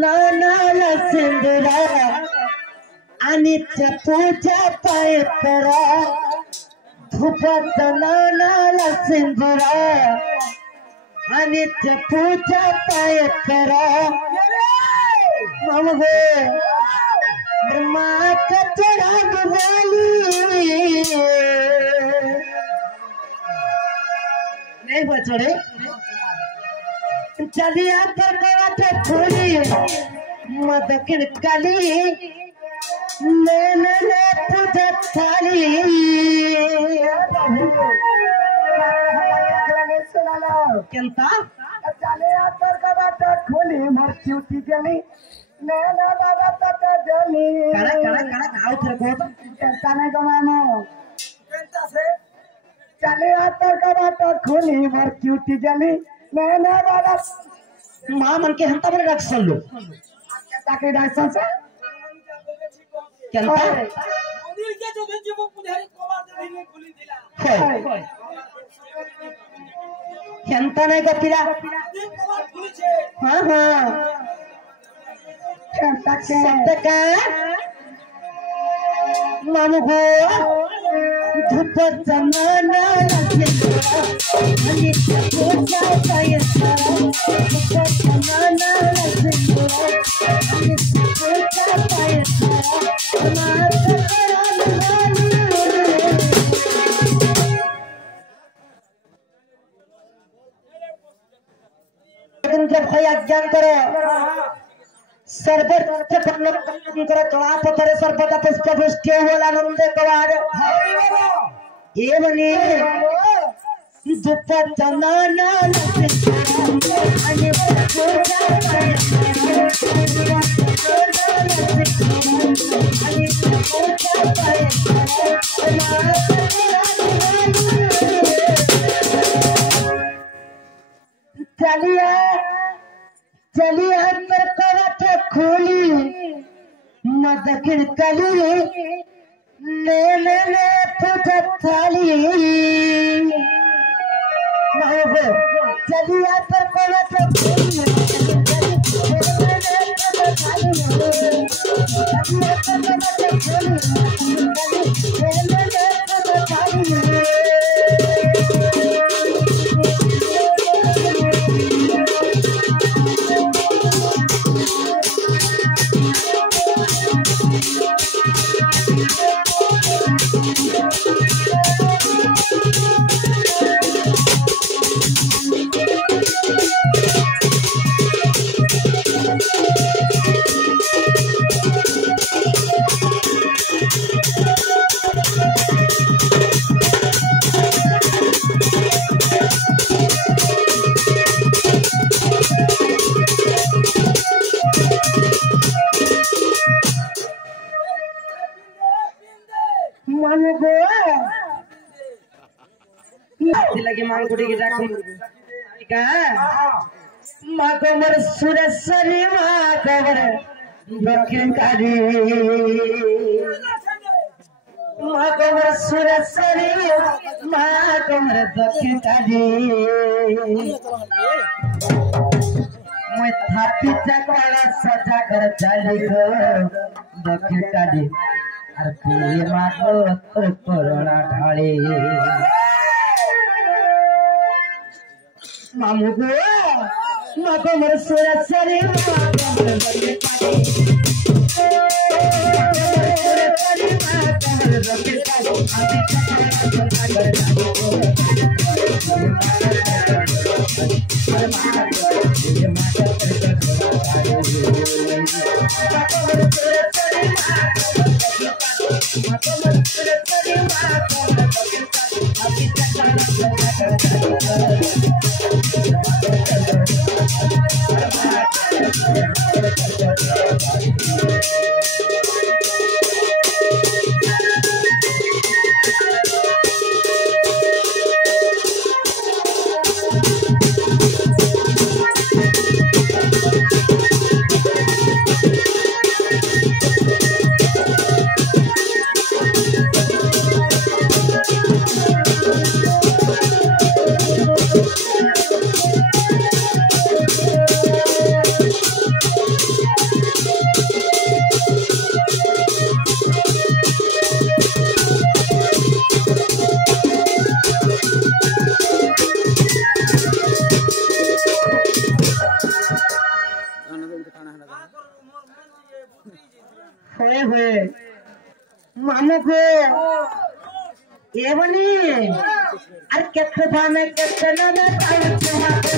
नानाल सिंदुरा अनित्य पूजा पाए करा धूपत नानाल सिंदुरा अनित्य पूजा पाए करा ममगे ब्रह्मा कचरा वाली नहीं बचड़े चलिया पर खोली मत किड़कली मैंने तुझे थाली केंता चलिया पर खोली मर्ची उठी गली नैना दादा तक जली कड़ा कड़ा कड़ा खाओ तेरे को तो केंता नहीं गवानो केंता से चलिया पर खोली मर्ची उठी गली नैना दादा मां मन के हंता पर रख सन लो ताकि डांसन से केंता उनी के जो भेजे वो पुजारी कोवार दे नहीं खुली दिला केंता नहीं का पिला कोवार खुली छे हां हां केंता के सत्य का मामू को धूप जमाना लगे अनित्य पूजा पाए सारा धूप जमाना लगे अनित्य पूजा पाए सारा जब खया ज्ञान करो सर्वत्र करो चढ़ा पत्थर सर्वदा पुष्प पुष्टि होला नंद कवार ये बनी दुपट्टा जनाना अनित्य पूजा पाए अनित्य पूजा पाए चलिए चलिए अंदर कवच खोली मत किड़कली ले तुझे थाली चलिए अंदर कवच खोली लगे मांग कुटी की जाती का मां कमर सुरसरी मां कमर दक्षिण काली मां कमर सुरसरी मां कमर दक्षिण काली मैं थापी चकड़ा सजा कर चली गो दक्षिण काली और पी मां को कोरोना ढाली मामू को माको मर सुरसरी माको मर बड़े काली माको मर बड़े काली अभी चक्कर कर होए होए मामू को ये बनी अरे कितने थाने कितने में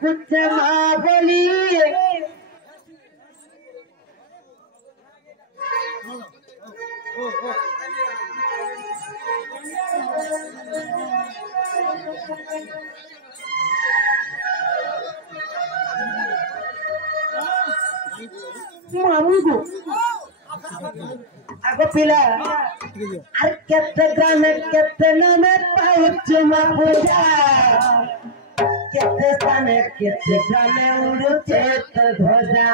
कुछ माँ बोली मामू को आगो पिला अरे कितने ग्राम कितने में पाउच मामू जा कितने स्थाने कितने ग्रामे उड़ते तो ध्वजा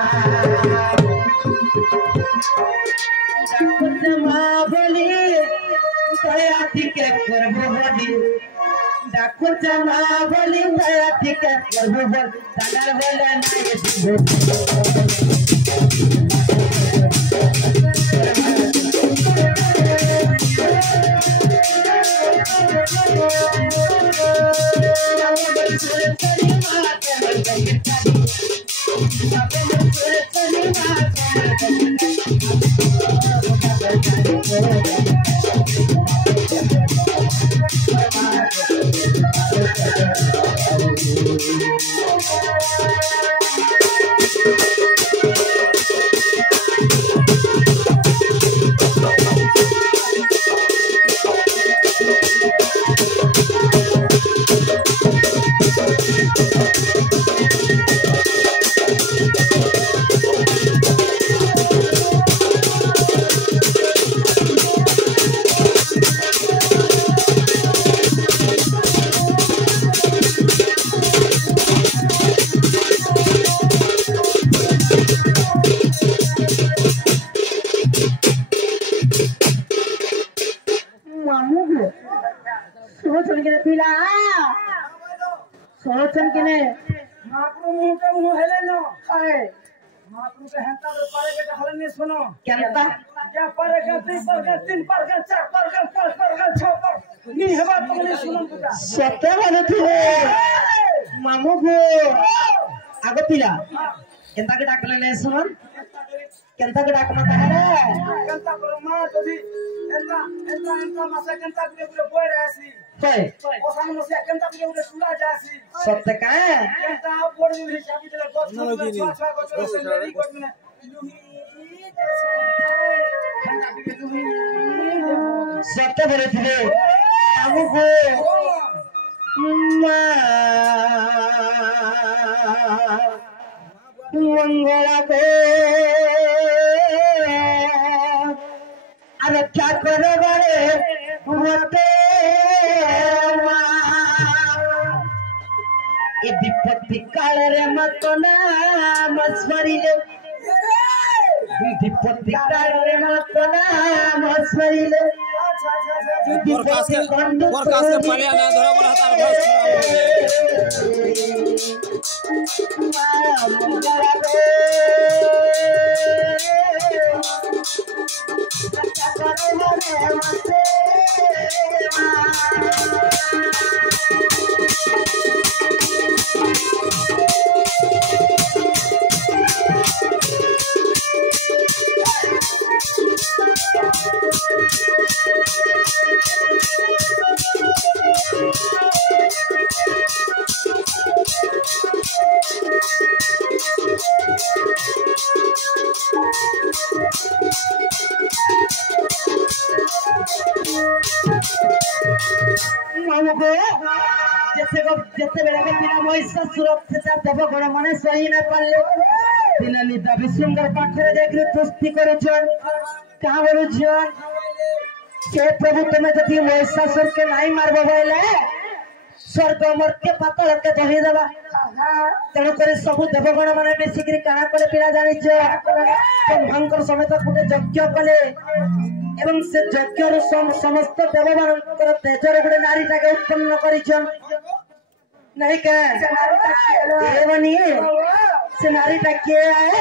कुछ माँ बोली दया के करबो होली कुछ माँ बोली दया के करबो होली दादा बोले ना ये सोचन के ने मापरू मुंह के मुंह हेले न खाए मापरू के हंता पर पारे के हलन ने सुनो केनता क्या पारे का 3 पर का 4 पर का 5 पर का 6 पर नी हेबा तुमने सुनो तुका सत्य माने थे मामू को आगो पिला केनता के डाकले ने सुनन केनता के डाक मत है केनता करो मां तोदी एंता मासा केनता के बोय रासी कोई ओसान मसे केनता के सुला जासी सत्य का केनता बोर्ड में हिसाब दिले बहुत सेंडरी कोड में सत्य बोले थे मामू को मंगला को अरे क्या करे बारे होते ये विपत्ति काल रे मत नाम स्मरिले विपत्ति काल रे मत नाम स्मरिले बरखास्त के पहले ना धरा बोला तार जैसे बेला के बिना मोइसा सुरक्षित देव गण माने सही न पाले बिना निदा विसुंदर पाखरे देखि तुस्ती करूछन का बोलुछन के प्रभु तमे जति मोइसा सुर के नाही मारबो बोले स्वर्ग मर्त्य पाताल के दही देवा तेणुक सब देवगण मैंने मिसिक काଣା कले पिला जानिछ ब्रह्मांकर समेत गोटे यज्ञ कले एवं से यज्ञ समस्त देवमान तेजर गोटे नारी टाके उत्पन्न करिछन नहीं से नारी टा किए आए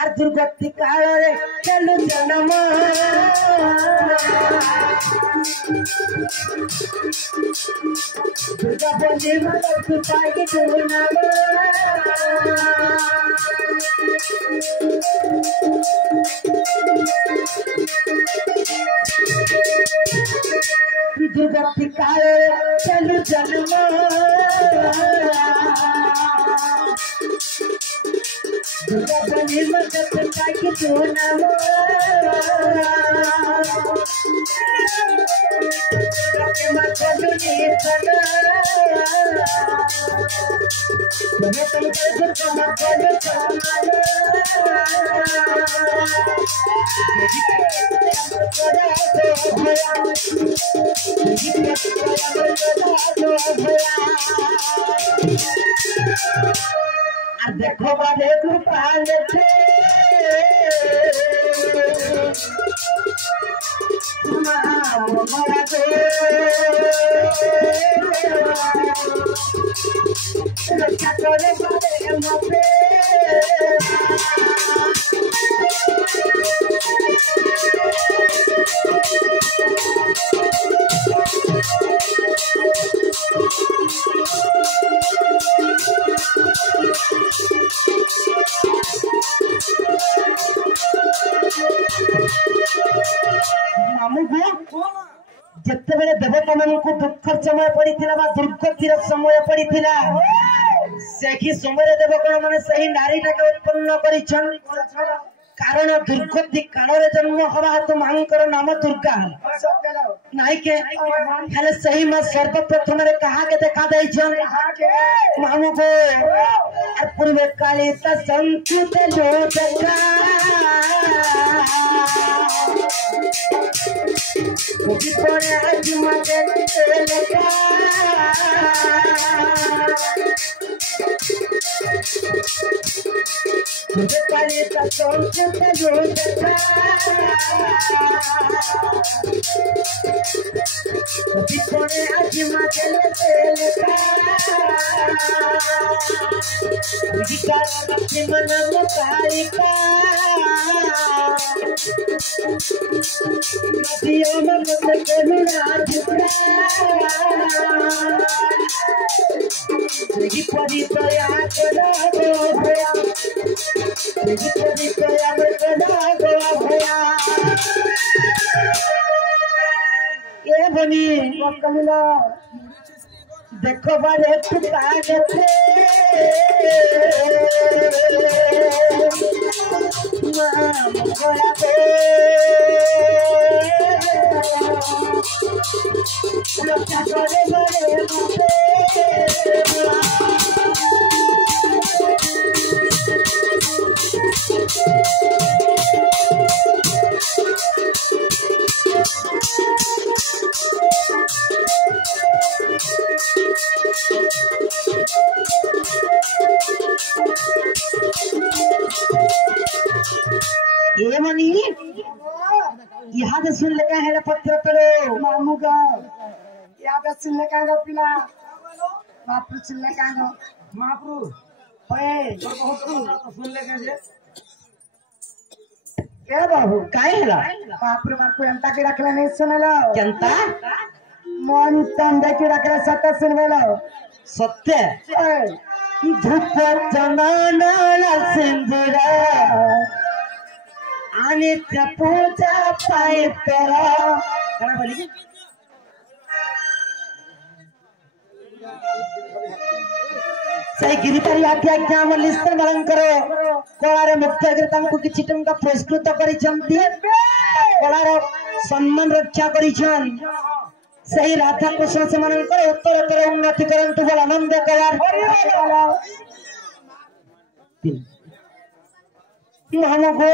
आर दुर्गति काल रे चलु जन्म दुर्गा बनी मगर पिता के नाम दुर्गति काल रे चलु जन्म दुर्गा बनी मगर पिता के नाम देखो बारे कृपाल थे रक्षा करे बारे मते जिते बेले देवता मान को दुख समय पड़ी दुर्गतिर समय पड़ी से समय देवगण मैंने सही नारी टाके उत्पन्न कर कारण दुर्गति काल जन्म हवा तो मांकर नाम दुर्गा नाई के हेले सही मां सर्वप्रथम रे कहा के देखा देछन मामू को पूर्वे काली त संकुत लोचका मुझे पड़े आज मगे लगा मुझे काली त संकुत लोचका मुझे पड़े आज मगे लगा मुझे काली मन मुकारिका नदियों में मुझे करुणा झुका मुझे परी दया करा गो भया मुझे परी दया करा गो भया ये बनी कमिला देखो बारे तू कागे थे माम गोला पे रक्षा करे बारे मते ये मनी यहाँ सुन लगा है पत्र करो मामू का याद सुन लगा पिला बापू सुन लगा महाप्रु ओए बहुत सुन लगा जे ए बाबू काहे हला बापू मार को अंता के रखला नहीं सुनलो जनता मन तंदे के रखला सत्य सुनवेलो सत्य धूप चंदन सिंदूरा अनित्य पूजा पाए तेरा कना बोली सही गिरितारी आज्ञा लिस्तर गलन करो कलारे मुक्त गिरतान को किछि टंका पुरस्कृत करि छंती कलारे सम्मान रक्षा करि छन सही राधा कृष्ण से मन करो उत्तर उन्नति करंतु बोल आनंद कलार हमको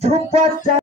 धूप